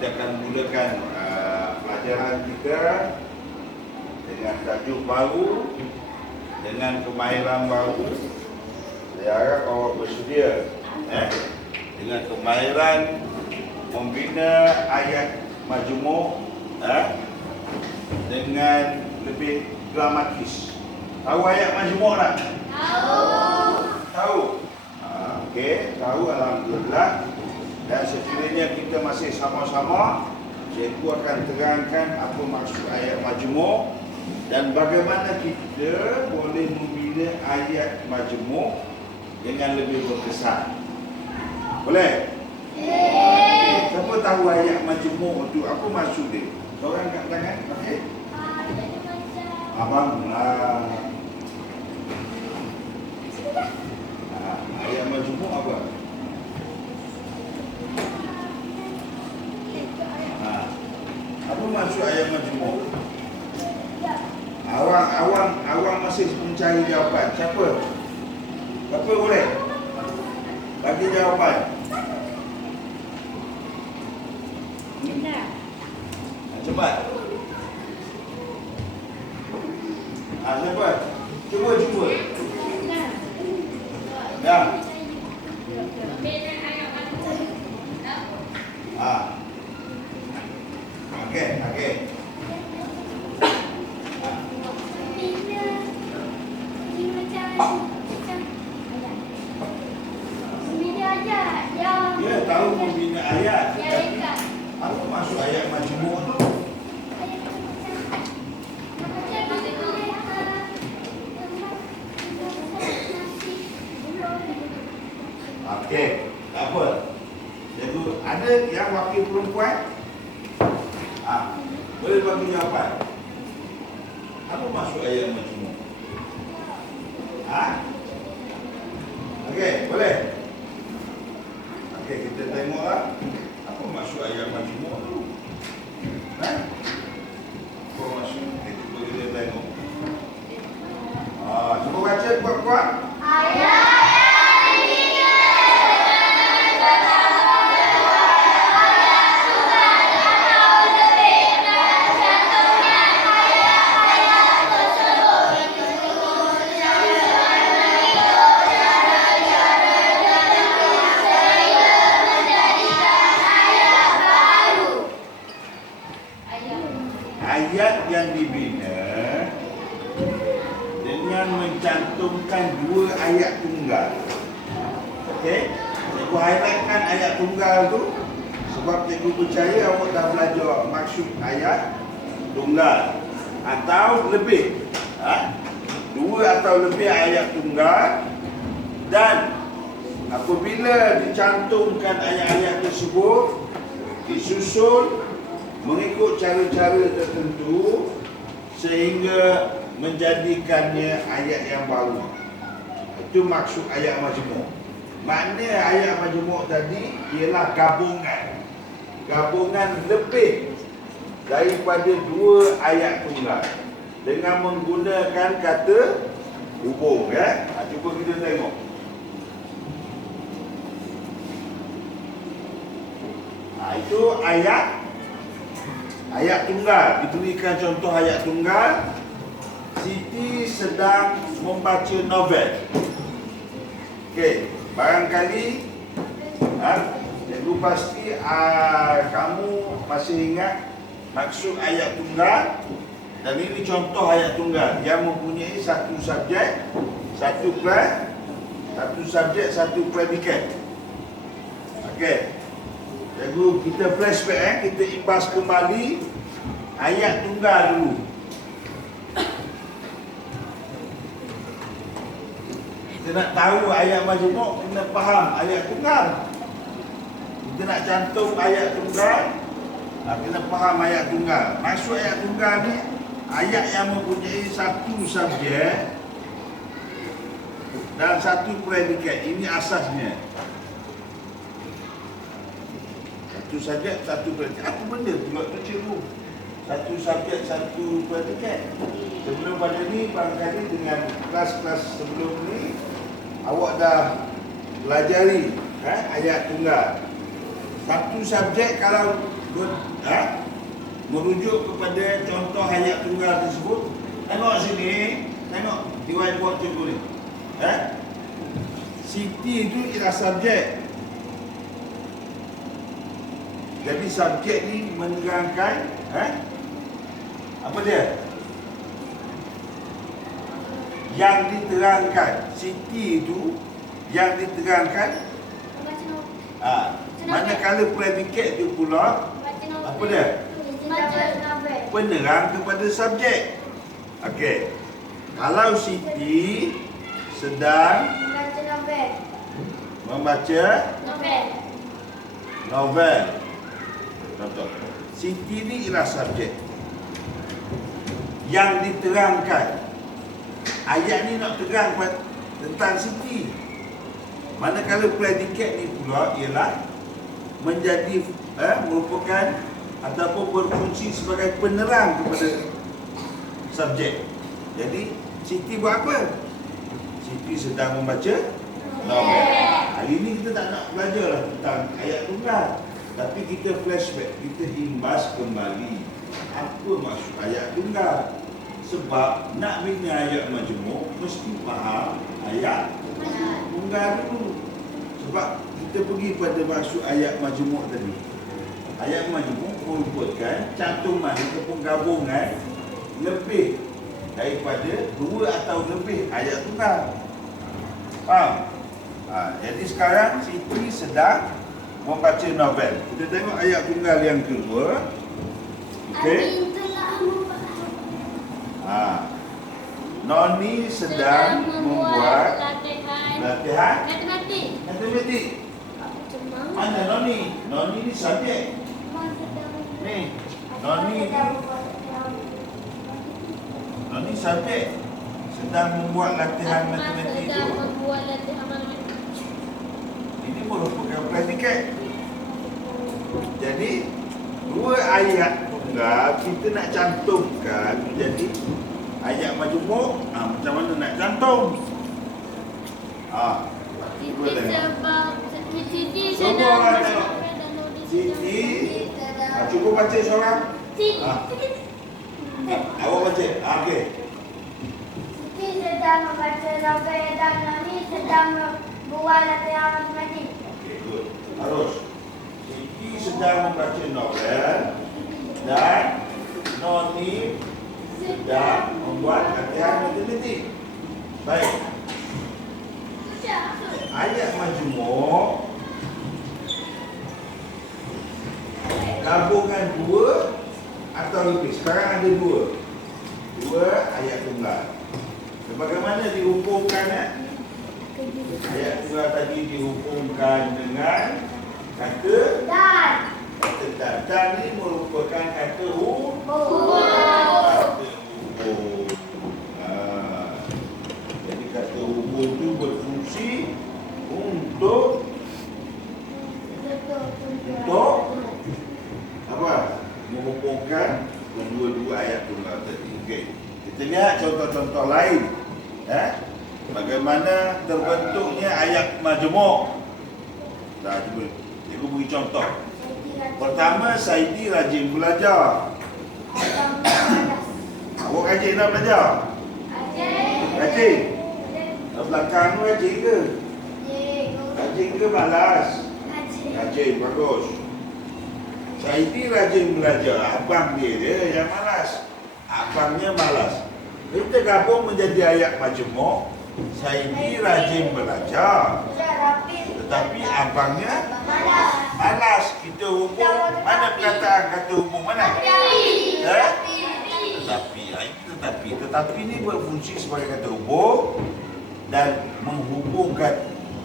kita akan mulakan pelajaran kita dengan tajuk baru, dengan kemahiran baru. Saya harap awak bersedia dengan kemahiran membina ayat majmuk dengan lebih dramatis. Tahu ayat majmuk tak? Tahu. Okey, tahu, alhamdulillah. Dan sekiranya kita masih sama-sama, cikgu akan terangkan apa maksud ayat majmuk dan bagaimana kita boleh membina ayat majmuk dengan lebih berkesan. Boleh? Okay. Siapa tahu ayat majmuk tu apa maksud dia? Seorang kat tangan, okey? Abang ayat majmuk apa? Apa maksud ayat majmuk? Awang masih mencari jawapan. Siapa? Siapa boleh? Bagi jawapan. Cepat. Siapa? Cuba. Ya. Okey. Ya, tahu membina ayat. Apa maksud ayat majmuk tu? Okey, tak apa. Jadi ada yang wakil perempuan? Boleh bagi jawapan. Apa maksud ayat majmuk? Okey, boleh. Okey, kita tengoklah apa maksud ayat majmuk tu. Apa maksud? Kita tengok. Cuba baca kuat-kuat. Ayat yang dibina dengan mencantumkan dua ayat tunggal. Okey, cikgu highlightkan ayat tunggal tu sebab cikgu percaya awak dah belajar maksud ayat tunggal atau lebih. Dua atau lebih ayat tunggal, dan apabila dicantumkan ayat-ayat tersebut disusun mengikut cara-cara tertentu sehingga menjadikannya ayat yang baru. Itu maksud ayat majmuk. Makna ayat majmuk tadi ialah gabungan lebih daripada dua ayat tunggal dengan menggunakan kata hubung. Cuba kita tengok. Itu ayat tunggal. Diberikan contoh ayat tunggal. Siti sedang membaca novel. Okey, barangkali cikgu pasti kamu masih ingat maksud ayat tunggal. Dan ini contoh ayat tunggal yang mempunyai satu subjek, satu predikat. Okey. Cikgu, kita flashback, kita imbas kembali ayat tunggal dulu. Kita nak tahu ayat majmuk, kena faham ayat tunggal. Kita nak cantum ayat tunggal, kena faham ayat tunggal. Maksud ayat tunggal ni, ayat yang mempunyai satu subjek dan satu predikat. Ini asasnya. Satu subjek, satu predikat. Apa benda pula tu cikgu? Satu subjek, satu predikat. Sebelum pada ni, barangkali dengan kelas-kelas sebelum ni, awak dah pelajari ayat tunggal. Satu subjek kalau merujuk kepada contoh ayat tunggal tersebut, tengok sini, tengok di whiteboard cikgu ni. Siti itu ialah subjek. Jadi subjek ni menerangkan apa dia? Yang diterangkan. Siti itu yang diterangkan. Manakala predikat itu pula apa dia? Penerang kepada subjek. Okey. Kalau Siti sedang membaca novel. Contoh. Siti ni ialah subjek. Yang diterangkan. Ayat ni nak terang tentang Siti. Manakala predikat ni pula ialah menjadi merupakan ataupun berfungsi sebagai penerang kepada subjek. Jadi Siti buat apa? Siti sedang membaca novel. Hari ini kita tak nak belajar lah tentang ayat tunggal, tapi kita flashback, kita imbas kembali apa maksud ayat tunggal. Sebab nak bina ayat majmuk mesti faham ayat tunggal dulu. Sebab kita pergi pada maksud ayat majmuk tadi. Ayat majmuk merupakan cantuman ataupun gabungan lebih daripada dua atau lebih ayat tunggal. Faham? Jadi sekarang Siti sedang membaca novel. Kita tengok ayat tunggal yang kedua. Okey. Noni sedang membuat latihan matematik. Mana Noni? Noni ni subjek. Ni, Noni subjek. Sedang membuat latihan matematik itu. Ini merupakan predikat. Jadi dua ayat tunggal kita nak cantumkan jadi ayat majmuk. Macam mana nak cantum? Semua orang tengok. Siti, cuba baca seorang. Awak baca. Okey. Siti sedang membaca novel dan Noni sedang membuat latihan matematik. Okey, good. Terus. Siti sedang membaca novel dan Noni sedang membuat latihan matematik. Baik. Ayat majmuk gabungan dua atau lebih. Sekarang ada dua ayat tunggal. Bagaimana dihubungkan? Ayat tunggal tadi dihubungkan dengan kata Dan. Kata dan. Dan ini merupakan kata hubung. Jadi kata hubung itu berfungsi untuk apa? Menghubungkan kedua-dua ayat tunggal tadi. Okey. Kita lihat contoh-contoh lain. Bagaimana terbentuknya ayat majmuk. Dah cuba. Cikgu beri contoh. Pertama, Saidi rajin belajar. Awak rajin nak belajar? Rajin. Kat belakang tu rajin ke? Rajin ke malas? Rajin, bagus. Saidi rajin belajar. Abang dia yang malas. Abangnya malas. Kita gabung menjadi ayat majmuk. Saidi rajin belajar, tetapi abangnya malas. Kita hubung. Mana perkataan kata hubung mana? Tetapi ini berfungsi sebagai kata hubung dan menghubungkan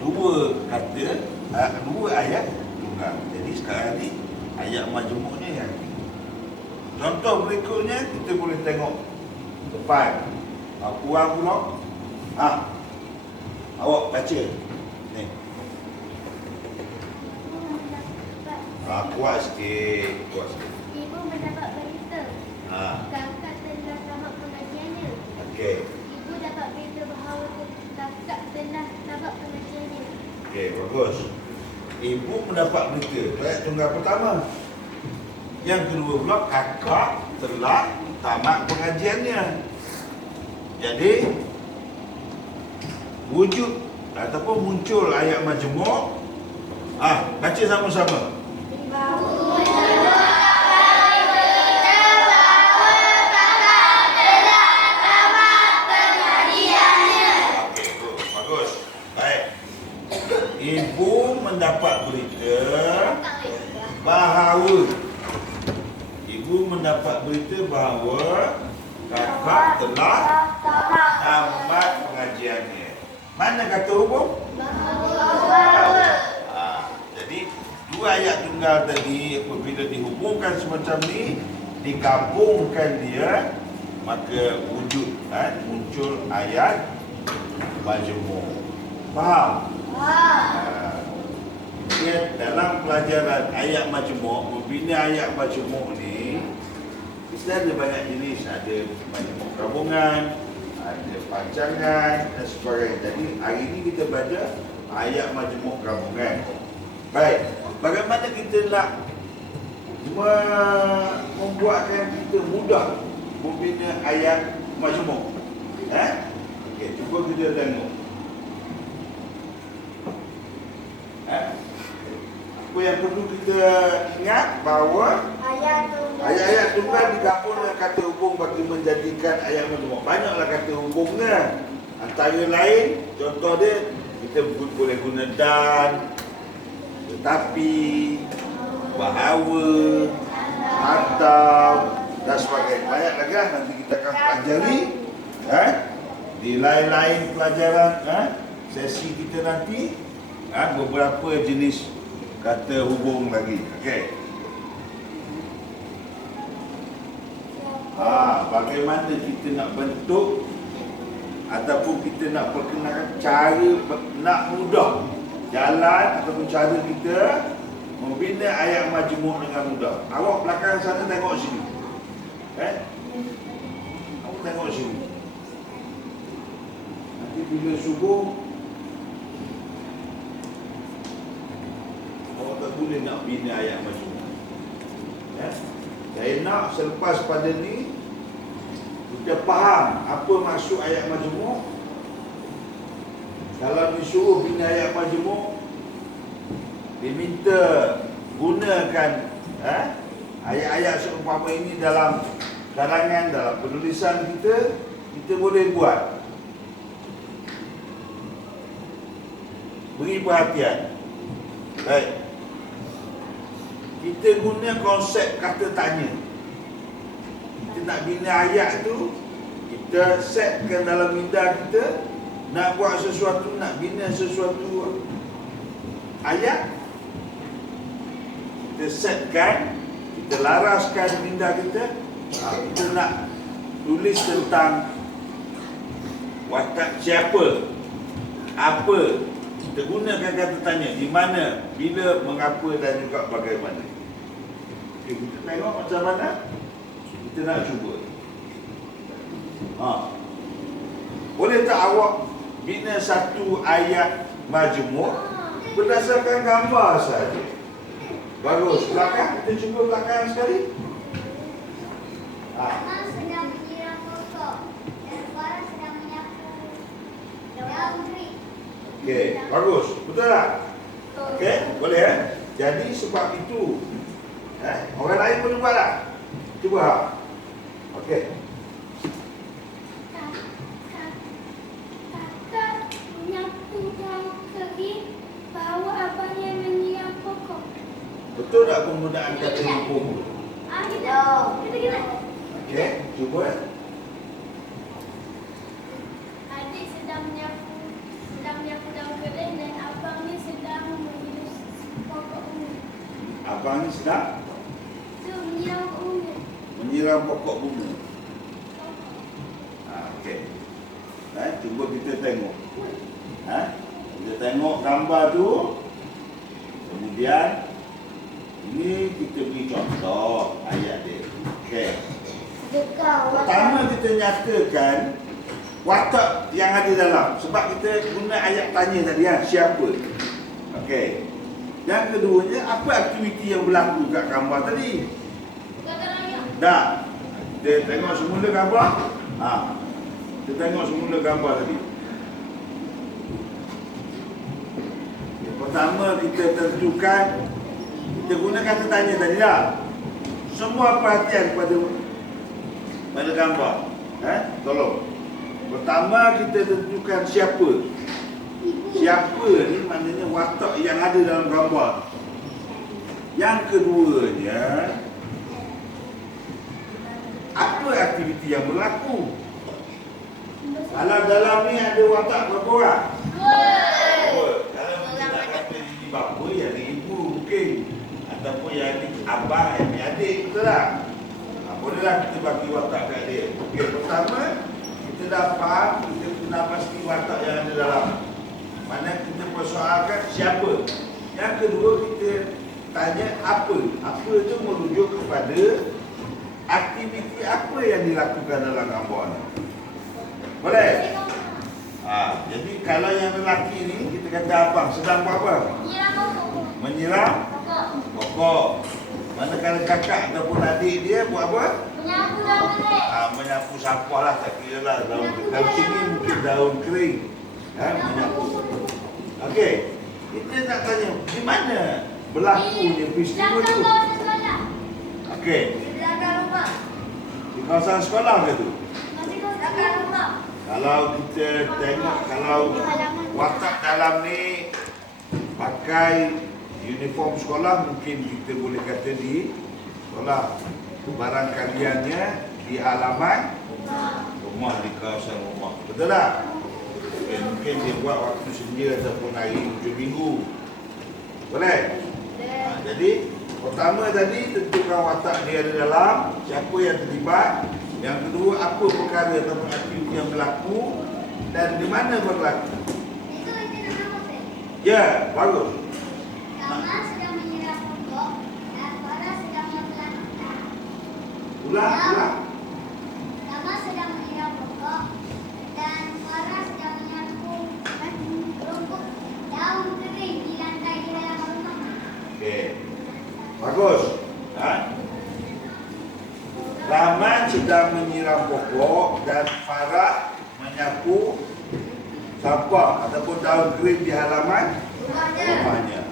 dua kata, dua ayat tunggal. Jadi sekarang ni ayat majmuknya yang ni. Contoh berikutnya kita boleh tengok depan. Kurang pula. Awak baca. Ni. Kuat sikit. Ibu mendapat berita. Kakak telah tamat pengajiannya. Okey. Ibu dapat berita bahawa kakak telah tamat pengajiannya. Okey, bagus. ibu mendapat berita. Itu ayat tunggal pertama. Yang kedua pula, kakak telah tamat pengajiannya. Jadi wujud ataupun muncul ayat majmuk. Baca sama-sama. Bagus. Baik. Ibu mendapat berita bahawa kakak telah tamat pengajiannya. Mana kata hubung? Jadi dua ayat tunggal tadi apabila dihubungkan semacam ni, digabungkan dia, maka wujud muncul ayat majmuk. Faham? Dalam pelajaran ayat majmuk, membina ayat majmuk ni, kita ada banyak jenis. Ada majmuk gabungan, ada panjangan dan sebagainya. Jadi hari ini kita baca ayat majmuk gabungan. Baik, bagaimana kita nak membuatkan kita mudah membina ayat majmuk? Okey, cuba kita tengok. Apa yang perlu kita ingat bahawa ayat-ayat tunggal digabung dengan kata hubung bagi menjadikan ayat majmuk. Banyaklah kata hubungnya. Antara lain, contoh dia, kita boleh guna dan, tetapi, bahawa, atau dan sebagainya. Banyak lagi lah, nanti kita akan pelajari di lain-lain pelajaran sesi kita nanti, beberapa jenis kata hubung lagi. Okey. Bagaimana kita nak bentuk ataupun kita nak perkenalkan cara nak mudah jalan ataupun cara kita membina ayat majmuk dengan mudah. Awak belakang sana tengok sini. Awak tengok sini. Nanti bila subuh awak tak boleh nak bina ayat majmuk. Saya nak selepas pada ni kita faham apa maksud ayat majmuk. Kalau disuruh bina ayat majmuk, diminta gunakan ayat-ayat seumpama ini dalam karangan, dalam penulisan kita, kita boleh buat. Beri perhatian. Baik. Kita guna konsep kata tanya. Kita nak bina ayat tu, kita setkan dalam minda kita, nak buat sesuatu, nak bina sesuatu ayat, kita setkan, kita laraskan minda kita, kita nak tulis tentang watak siapa, apa, kita gunakan kata tanya, di mana, bila, mengapa dan juga bagaimana. Okay, kita tengok macam mana kita nak cuba. Boleh tak awak bina satu ayat majmuk berdasarkan gambar saja? Bagus. Belakang, kita cuba belakang sekali. Sedang menyiram pokok dan Farah sedang menyapu daun. Okey, bagus. Betul tak? Okey, boleh Jadi sebab itu orang lain pun buat tak? Cuba. Okey. Kakak menyapu daun kering, bawa abangnya menyiram pokok. Betul tak penggunaan kata hubung? Kita. Okey, cuba. Adik sedang menyapu daun kering dan abang ni sedang mengurus pokok bunga. Abang ni sedang Menyiram bunga. menyiram pokok bunga. Okey. Cuba kita tengok. Kita tengok gambar tu. Kemudian ini kita beri contoh ayat dia. Okey. Pertama kita nyatakan watak yang ada dalam. Sebab kita guna ayat tanya tadi siapa. Okey. Yang keduanya, apa aktiviti yang berlaku kat gambar tadi? Kata raya. Dah. Kita tengok semula gambar. Kita tengok semula gambar tadi. Pertama kita tentukan, kita guna kata tanya tadi dah. Semua perhatian pada gambar. Tolong. Pertama kita tentukan siapa. Siapa ni maknanya watak yang ada dalam gambar. Yang keduanya, apa aktiviti yang berlaku? Kalau dalam ni ada watak berapa orang? Dua. Kalau kita nak kata ini bapa, yang ni ibu mungkin. Ataupun yang ni abang, yang ni adik, betul tak? Bolehlah kita bagi watak kat dia. Okey, pertama, kita dah faham, kita kena pasti watak yang ada dalam. Mana kita persoalkan siapa. Yang kedua, kita tanya apa. Apa itu merujuk kepada aktiviti apa yang dilakukan dalam gambar ni. Boleh? Jadi kalau yang lelaki ni, kita kata abang sedang buat apa? Nyiram pokok. Menyiram pokok. Manakala kakak ataupun adik dia buat apa? Menyapu daun kering. Menyapu sampah lah, tak kira lah daun. Daun sini mungkin daun kering. Menyapu. Okey, kita nak tanya, di mana berlakunya peristiwa tu? Okey, Di belakang rumah. di kawasan sekolah ke tu? Masih kau belakang rumah. Kalau kita tengok, kalau watak dalam ni pakai uniform sekolah, mungkin kita boleh kata di sekolah. Barangkaliannya di halaman rumah, di kawasan rumah. Betul tak? Mungkin dia buat waktu senja ataupun hari hujung minggu. Boleh? Jadi pertama tadi tentukan watak dia ada dalam, siapa yang terlibat. Yang kedua, apa perkara ataupun aktiviti yang berlaku dan di mana berlaku. Itu nama apa? Ya, bagus. Rama sedang menyiram pokok dan Farah sedang membelantak. Ulang. Rama sedang menyiram pokok dan Farah sedang menyapu rumput daun kering di lantai di halaman rumah. Okey. Bagus. Rahman sedang menyiram pokok dan Farah menyapu sampah ataupun daun kering di halaman rumahnya.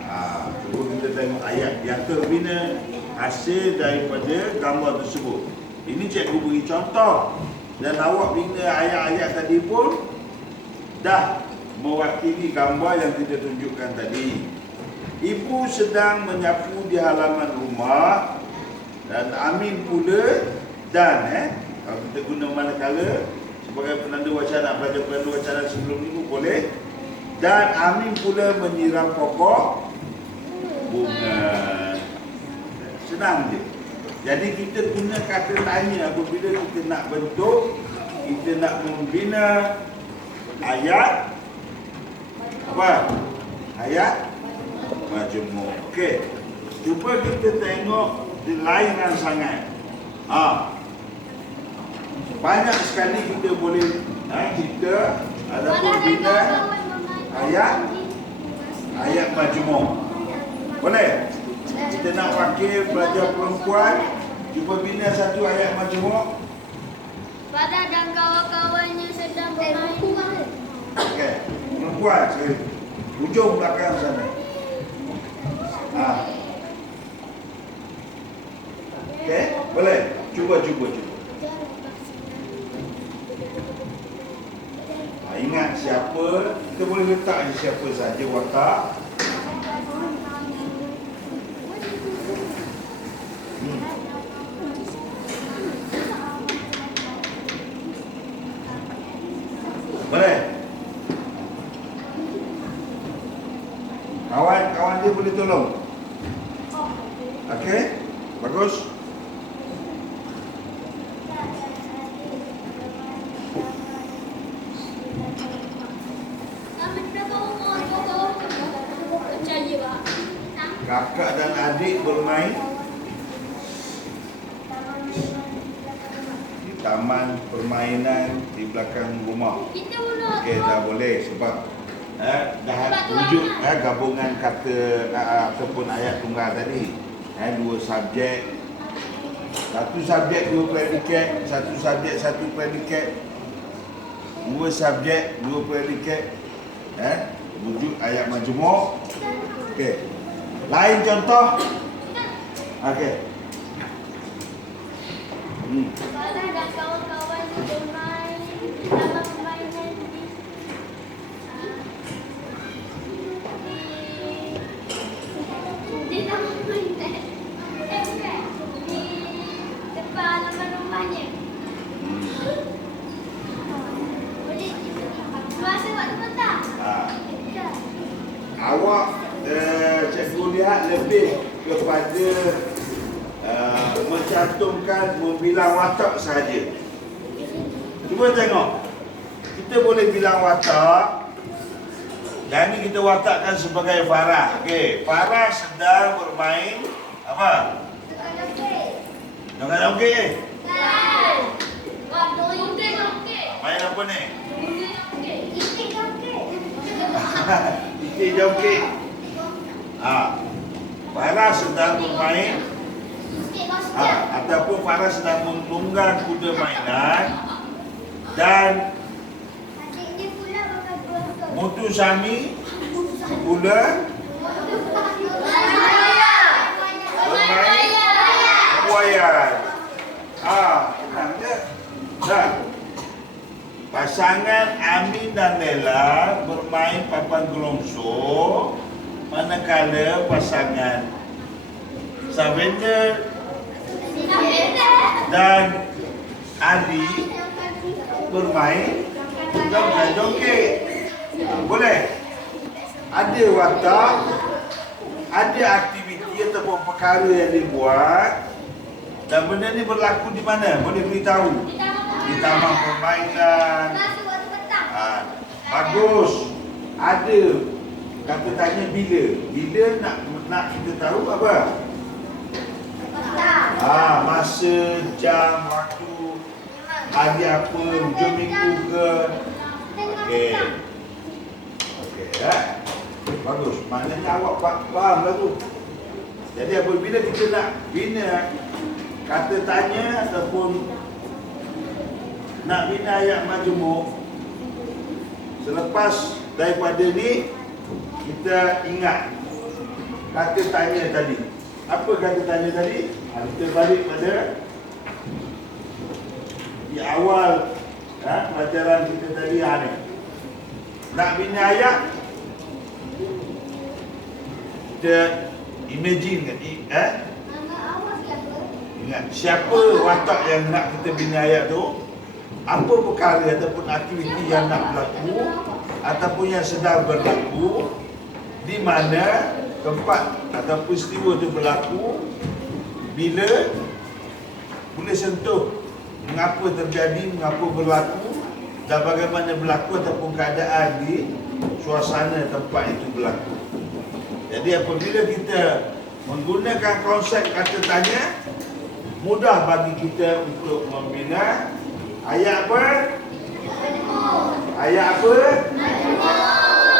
Cuba kita tengok ayat yang terbina hasil daripada gambar tersebut. Ini cikgu beri contoh dan awak bina ayat-ayat tadi pun dah mewakili gambar yang kita tunjukkan tadi. Ibu sedang menyapu di halaman rumah dan Amin pula dan kalau kita guna manakala sebagai penanda wacana, belajar penanda wacana sebelum ni pun boleh. Dan Amin pula menyiram pokok bunga. Senang je. Jadi kita guna kata tanya apabila kita nak bentuk, kita nak membina ayat apa? Ayat majmuk. Okey. Cuba kita tengok di lainan sangat. Banyak sekali kita boleh kita ataupun bina ayat majmuk. Boleh? Kita nak wakil pelajar perempuan, cuba bina satu ayat majmuk. Pada dan kawan-kawannya sedang bermain. Okey. Perempuan sekali. Hujung belakang sana. Okey, boleh? Cuba. Ingat siapa, kita boleh letak siapa saja watak. Boleh? Kawan-kawan dia boleh tolong. Okey? Bagus? Kakak dan adik bermain di taman permainan di belakang rumah. Kita mula. Okey, dah boleh sebab dah wujud gabungan kata ataupun ayat tunggal tadi. Dua subjek. Satu subjek, dua predikat. Satu subjek, satu predikat. Dua subjek, dua predikat. Wujud ayat majmuk. Okey. Lain contoh. Okey. Farah dan kawan-kawan bermain dalam permainan di taman mainan. Di depan halaman rumahnya. Boleh masa waktu petang. Awak cikgu lihat lebih kepada mencantumkan membilang watak sahaja. Cuba tengok. Kita boleh bilang watak. Dan ini kita watakkan sebagai Farah. Okey, Farah sedang bermain apa? Joget-joget. Main apa ni? Kita joget. Farah sedang bermain ataupun Farah sedang menunggang kuda mainan dan Mutu Sami pula bermain buayan. Tenang je. Dan pasangan Amin dan Lela bermain papan gelongso, manakala pasangan Savender dan Ali bermain joget-joget. Boleh? Ada watak, ada aktiviti ataupun perkara yang dibuat dan benda ni berlaku di mana? Boleh beritahu? Di taman permainan. Bagus. Ada. Kata tanya bila? Bila nak kita tahu apa? Masa, jam, waktu, hari apa, hujung minggu ke. Okey. Bagus. Maknanya awak faham lah tu. Jadi apabila kita nak bina kata tanya ataupun nak bina ayat majmuk, selepas daripada ni kita ingat kata tanya tadi. Apa kata tanya tadi? Kita balik pada di awal pelajaran kita tadi ni. Nak bina ayat, kita imagine ingat siapa watak yang nak kita bina ayat tu, apa perkara ataupun aktiviti yang nak berlaku ataupun yang sedang berlaku, di mana tempat atau peristiwa itu berlaku, bila boleh sentuh mengapa terjadi, mengapa berlaku dan bagaimana berlaku ataupun keadaan di suasana tempat itu berlaku. Jadi apabila kita menggunakan konsep kata tanya, mudah bagi kita untuk membina ayat apa? Ayat apa?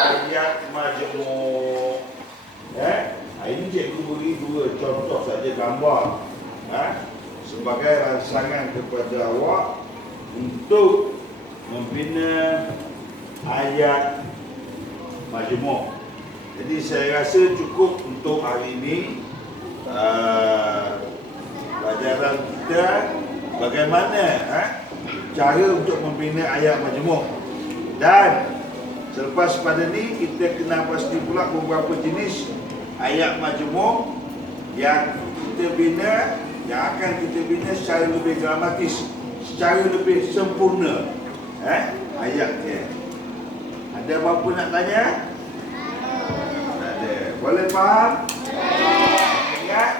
Ayat majmuk. Ini cikgu beri dua contoh saja gambar sebagai rangsangan kepada awak untuk membina ayat majmuk. Jadi saya rasa cukup untuk hari ini pelajaran kita bagaimana cara untuk membina ayat majmuk. Dan selepas pada ni kita kena pasti pula beberapa jenis ayat majmuk yang kita bina, yang akan kita bina secara lebih dramatis, secara lebih sempurna. Ayatnya. Ada apa-apa nak tanya? Tak ada. Boleh faham? Ingat?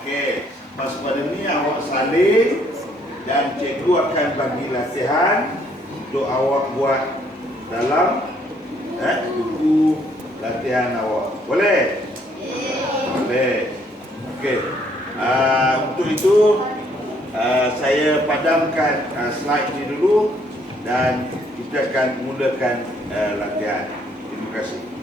Okey. Lepas pada ni awak salin dan cikgu akan bagi latihan untuk awak buat dalam buku latihan awak. Boleh? Boleh. Okey. Untuk itu saya padamkan slide ni dulu dan kita akan mulakan latihan. Terima kasih.